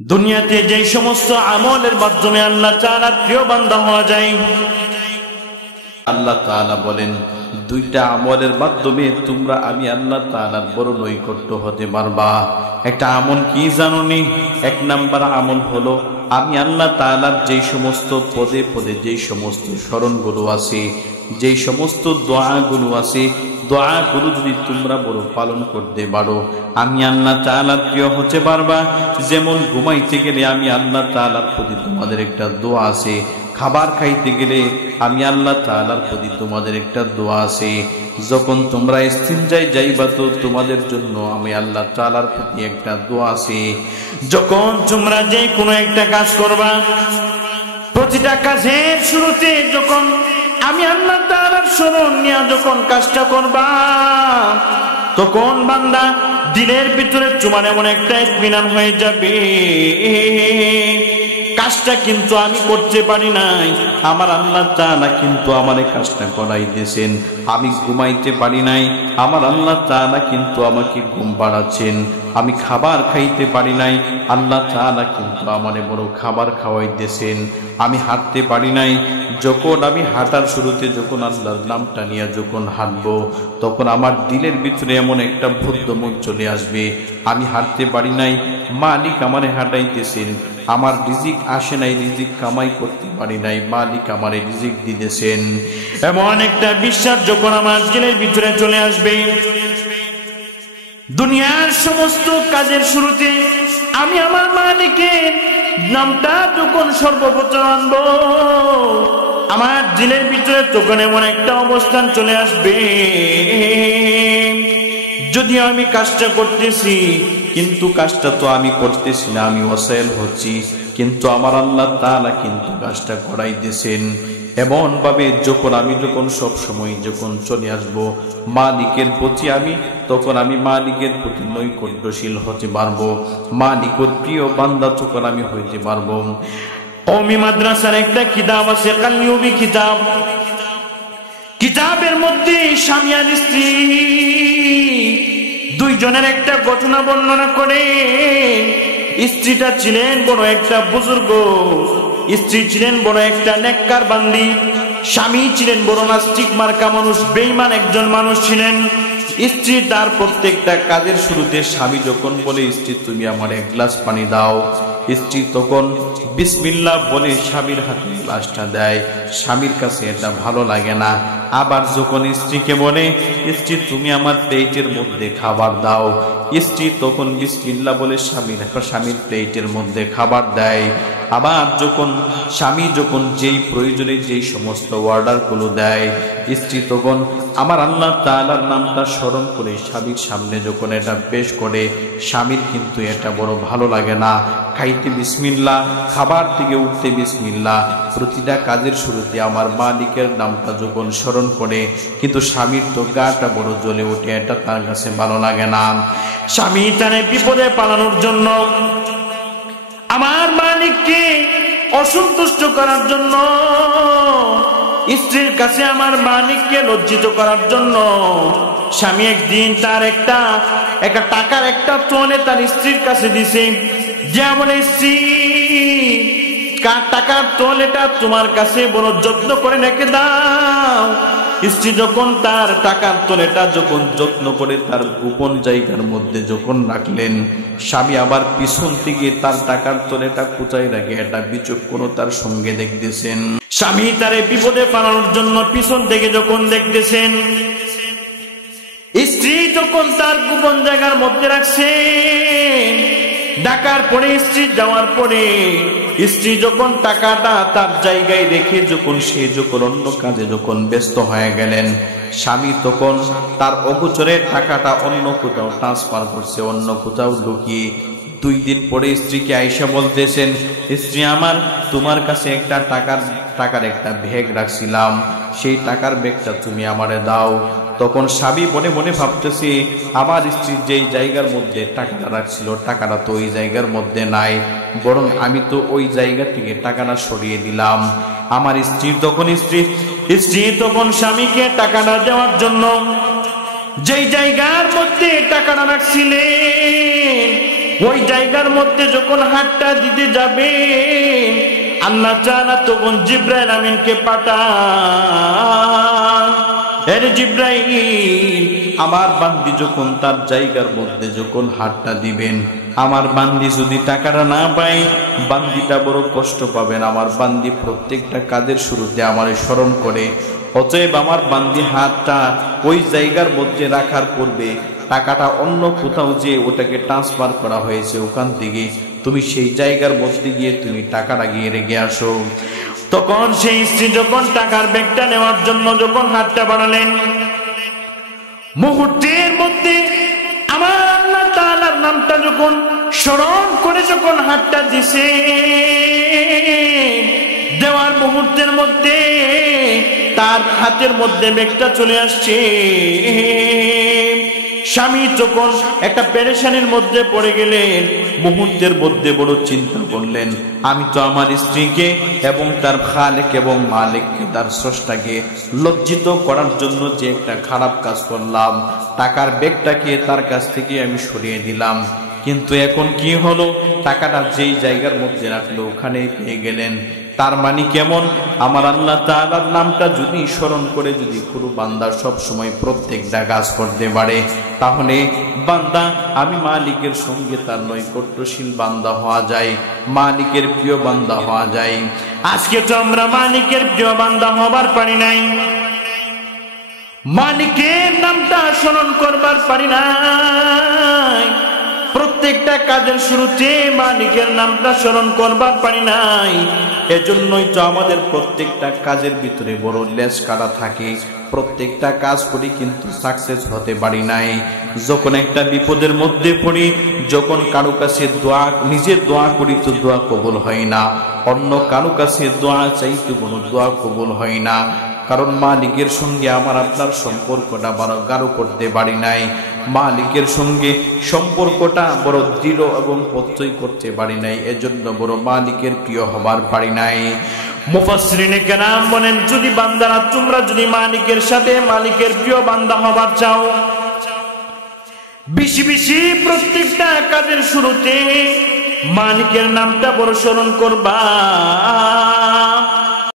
দুনিয়াতে যে সমস্ত আমলের মাধ্যমে আল্লাহ তাআলার প্রিয় বান্দা হওয়া যায়, আল্লাহ তাআলা বলেন দুইটা আমলের মাধ্যমে তোমরা আমি আল্লাহ তাআলার বড় নৈকট্য হতে পারবা। একটা আমল কি জানোনি? এক নাম্বার আমল হলো আমি আল্লাহ তাআলার যেই সমস্ত পদে পদে যেই সমস্ত স্মরণগুলো আছে, যেই সমস্ত দোয়াগুলো আছে, দোয়াগুলো যদি তোমরা বড় পালন করতে পারো আমি আল্লাহ তাআলার প্রিয় হতে পারবা। যেমন ঘুমাইতে গেলে আমি আল্লাহ তাআলার প্রতি তোমাদের একটা দোয়া আছে, খাবার খাইতে গেলে আমি আল্লাহ তাআলার প্রতি তোমাদের একটা দোয়া আছে, যখন তোমরা ইস্তিনজায় যাইবা তো তোমাদের জন্য আমি আল্লাহ তাআলার প্রতি একটা দোয়া আছে। যখন তোমরা যে কোনো একটা কাজ করবা, প্রতিটা কাজের শুরুতে যখন আমি আল্লাহ তাআলার স্মরণ নিয়ে যখন কাজটা করবা, তখন বান্দা দিনের ভিতরে তোমার এমন একটা ইতমিনান হয়ে যাবে, কাজটা কিন্তু আমি করতে পারি নাই, আমার আল্লাহ তাআলা কিন্তু আমার এই কাজটা করাইতেছেন। আমি ঘুমাইতে পারি নাই, আমার আল্লাহ তাআলা কিন্তু আমাকে ঘুম পাড়াচ্ছেন। আমি খাবার খাইতে পারি নাই, আল্লাহ তাআলা কিন্তু আমারে বড় খাবার খাওয়াইতেছেন। আমি হাঁটতে পারি নাই, যখন আমি হাঁটার শুরুতে যখন আল্লাহর নামটা নিয়ে যখন হাঁটবো তখন আমার দিলের ভিতরে এমন একটা বুদ্ধমন চলে আসবে। আমি হাঁটতে পারি নাই, মালিক আমারে হাঁটাইতেছেন। আমার রিজিক আসে নাই, রিজিক কামাই করতে পারি নাই, মালিক আমারে রিজিক দিতেছেন। এমন একটা বিশ্বাস যখন আমার দিলের ভিতরে চলে আসবে, দুনিয়ার সমস্ত কাজের শুরুতে আমি আমার মালিকের নামটা যখন সর্বপ্রথম আনবো, আমার দিলের ভিতরে তখন এমন একটা অবস্থান চলে আসবে, যদিও আমি কাজটা করতেছি কিন্তু কাজটা তো আমি করতেছি না, আমি অসহায় হচ্ছি, কিন্তু আমার আল্লাহ তাআলা কিন্তু কাজটা করাইতেছেন। এমন ভাবে যখন আমি সব সময় যখন চলে আসব মালিকের প্রতি, আমি তখন আমি মালিকের প্রতি নৈকট্যশীল হতে পারবো, মালিকের প্রিয় বান্দা তখন আমি হইতে পারবো। কওমি মাদ্রাসার একটা কিতাব আছে, কালিউবি কিতাব। কিতাবের মধ্যে স্বামী আর স্ত্রী দুইজনের একটা ঘটনা বর্ণনা করে। স্ত্রীটা ছিলেন বড় একটা বুজুর্গ, স্ত্রী ছিলেন বড় একটা নেককার বান্দি, স্বামী ছিলেন বড় নাস্তিক মার্কা মানুষ, বেঈমান একজন মানুষ ছিলেন। স্ত্রী তার প্রত্যেকটা কাজের শুরুতে স্বামী যখন বলে স্ত্রী তুমি আমার এক গ্লাস পানি দাও, স্ত্রী তখন বিসমিল্লাহ বলে স্বামীর হাতে গ্লাসটা দেয়। স্বামীর কাছে এটা ভালো লাগে না। আবার যখন স্ত্রীকে বলে স্ত্রী তুমি আমার প্লেটের মধ্যে খাবার দাও, স্ত্রী তখন বিসমিল্লাহ বলে স্বামীর প্লেটের মধ্যে খাবার দেয়। আবার যখন স্বামী যেই প্রয়োজনে যেই সমস্ত অর্ডার গুলো দেয়, স্ত্রী তখন আমার আল্লাহ তাআলার নামটা স্মরণ করে স্বামীর সামনে যখন এটা পেশ করে, স্বামীর কিন্তু এটা বড় ভালো লাগে না। খাইতে বিসমিল্লাহ, খাবার থেকে উঠতে বিসমিল্লাহ, প্রতিটা কাজের শুরুতে আমার মালিকের নামটা যখন স্মরণ করে, কিন্তু স্বামীর তো গাটা বড় জ্বলে ওঠে, এটা তার কাছে ভালো লাগে না। স্বামী তারে বিপদে পালানোর জন্য, আমার মালিককে অসন্তুষ্ট করার জন্য, স্ত্রীর কাছে আমার মালিককে লজ্জিত করার জন্য স্বামী একদিন তার একটা টাকার একটা তোলে তার স্ত্রীর কাছে দিছে। যেমন স্ত্রী টাকার তোলেটা তোমার কাছে বড় যত্ন করে রেখে দাও। স্ত্রী যখন তার টাকার তোলেটা যখন যত্ন করে তার গোপন জায়গার মধ্যে যখন রাখলেন, স্বামী আবার পিছন থেকে তার টাকার তোলেটা কোথায় রাখে এটা বিচক্ষণ তার সঙ্গে দেখতেছেন। স্বামী তারে বিপদে ফেলানোর জন্য পিছন থেকে যখন দেখতেছেন, স্ত্রী তখন তার গোপন জায়গার মধ্যে রাখছে। ডাকার পরে স্ত্রী যাওয়ার পরে স্ত্রী যখন টাকাটা তার জায়গায় রেখে সে অন্য কাজে ব্যস্ত হয়ে গেলেন, স্বামী তখন তার অগোচরে টাকাটা অন্য কোথাও ট্রান্সফার করছে, অন্য কোথাও লুকিয়ে। 2 দিন পরে স্ত্রীকে আয়েশা বলতেছেন, স্ত্রী আমার তোমার কাছে একটা টাকার একটা ব্যাগ রাখছিলাম, সেই টাকার ব্যাগটা তুমি আমারে দাও। তখন স্বামী মনে মনে ভাবতেছে আমার স্ত্রী যেই জায়গার মধ্যে টাকাটা রাখছিল টাকাটা তো ওই জায়গার মধ্যে নাই, বরং আমি তো ওই জায়গা থেকে টাকাটা সরিয়ে দিলাম। আমার স্ত্রী তখন স্বামীকে টাকাটা দেওয়ার জন্য যেই জায়গার মধ্যে টাকাটা রাখছিলেন ওই জায়গার মধ্যে যখন হাতটা দিতে যাবে আল্লাহ তাআলা তখন জিবরাইল আমিনকে পাঠান, হে জিবরাইল, আমার বান্দি যখন তার জায়গার মধ্যে যখন হাতটা দিবেন, আমার বান্দি যদি টাকাটা না পায়, বান্দিটা বড় কষ্ট পাবেন। আমার বান্দি প্রত্যেকটা কাজের শুরুতে আমারে স্মরণ করে, অতএব আমার বান্দি হাতটা ওই জায়গার মধ্যে রাখার পূর্বে টাকাটা অন্য কোথাও যে ওটাকে ট্রান্সফার করা হয়েছে ওখান থেকে তুমি সেই জায়গার মধ্যে গিয়ে তুমি টাকাটা গিয়ে রেখে আসো। তখন সেই স্ত্রী যখন টাকার ব্যাগটা নেওয়ার জন্য যখন হাতটা বাড়ালেন, মুহূর্তের মধ্যে আমার আল্লাহ তাআলার নামটা যখন স্মরণ করে যখন হাতটা দিছে, দেওয়ার মুহূর্তের মধ্যে তার হাতের মধ্যে ব্যাগটা চলে আসছে। স্বামী যখন একটা পেরেশানির মধ্যে পড়ে গেলেন, মুহূর্তের মধ্যে বড় চিন্তা করলেন, আমি তো আমার স্ত্রীকে এবং তার খালেক এবং মালিককে, তার স্রষ্টাকে লজ্জিত করার জন্য যে একটা খারাপ কাজ করলাম, টাকার ব্যাগটাকে তার কাছ থেকে আমি সরিয়ে দিলাম। কিন্তু এখন কি হলো, টাকাটা যেই জায়গার মধ্যে রাখলো ওখানেই পেয়ে গেলেন। তার মানে কেমন, আমার আল্লাহ তাআলার নামটা যদি স্মরণ করে যদি কোনো বান্দা সব সময় প্রত্যেকটা কাজ করতে পারে, তাহলে বান্দা আমি মালিকের সঙ্গে তার নৈকট্যশীল বান্দা হওয়া যায়, মালিকের প্রিয় বান্দা হওয়া যায়। আজকে তো আমরা মালিকের প্রিয় বান্দা হবার পারি নাই, মালিকের নামটা স্মরণ করবার পারি নাই, প্রত্যেকটা কাজের শুরুতে মালিকের নামটা স্মরণ করবার পারি নাই। এজন্যই তো আমাদের প্রত্যেকটা কাজের ভিতরে বড় লেজ কাটা থাকে, প্রত্যেকটা কাজ করি কিন্তু সাকসেস হতে পারি নাই। যখন একটা বিপদের মধ্যে পড়ি, যখন কারো কাছে দোয়া, নিজের দোয়া করি তো দোয়া কবুল হয় না, অন্য কারো কাছে দোয়া চাই তো কোনো দোয়া কবুল হয় না। কারণ মালিকের সঙ্গে আমার আপনার সম্পর্কটা বড় গাঢ় করতে পারি নাই, মালিকের সঙ্গে সম্পর্কটা বড় দৃঢ় এবং পথই করতে পারি নাই, এজন্য বড় মালিকের প্রিয় হবার পারি নাই। মুফাসসিরিনে কেরাম বলেন, যদি বান্দারা তোমরা যদি মালিকের সাথে মালিকের প্রিয় বান্দা হবার চাও, বেশি বেশি প্রত্যেকটা কাজের শুরুতে মালিকের নামটা বড় স্মরণ করবা।